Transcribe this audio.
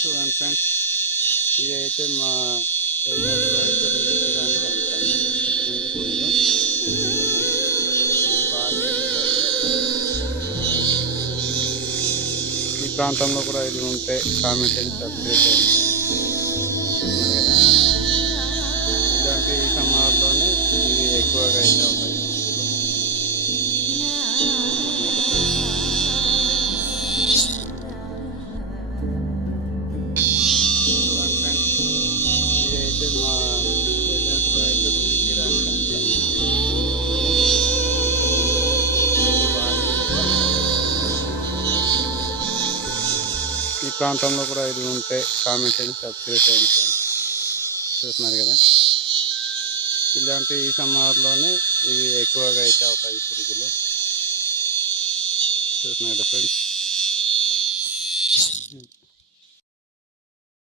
చూడండి ఫ్రెండ్స్, ఇది అయితే మా ఏజెన్సీలో అయితే రుద్దించడానికి అంటాము. దీనికి పురుగు బాగా ఎదుగుతుంది. ఈ ప్రాంతంలో కూడా ఇది ఉంటే కామెంట్ చేసి సబ్స్క్రైబ్ చేయండి. చూస్తున్నారు కదా, ఇలాంటి ఈ సమ్మర్లోనే ఇవి ఎక్కువగా అయితే అవుతాయి. చూడండి ఫ్రెండ్స్, ఇది అయితే మా ఏజెన్సీలో అయితే రుద్దించడానికి అంటాము. ఈ ప్రాంతంలో కూడా ఇది ఉంటే కామెంట్ చేసి సబ్స్క్రైబ్ చేయండి. చూస్తున్నారు కదా, ఇలాంటి ఈ సమ్మర్లోనే ఇవి ఎక్కువగా అయితే అవుతాయి పురుగులు. చూస్తున్నారు కదా ఫ్రెండ్స్.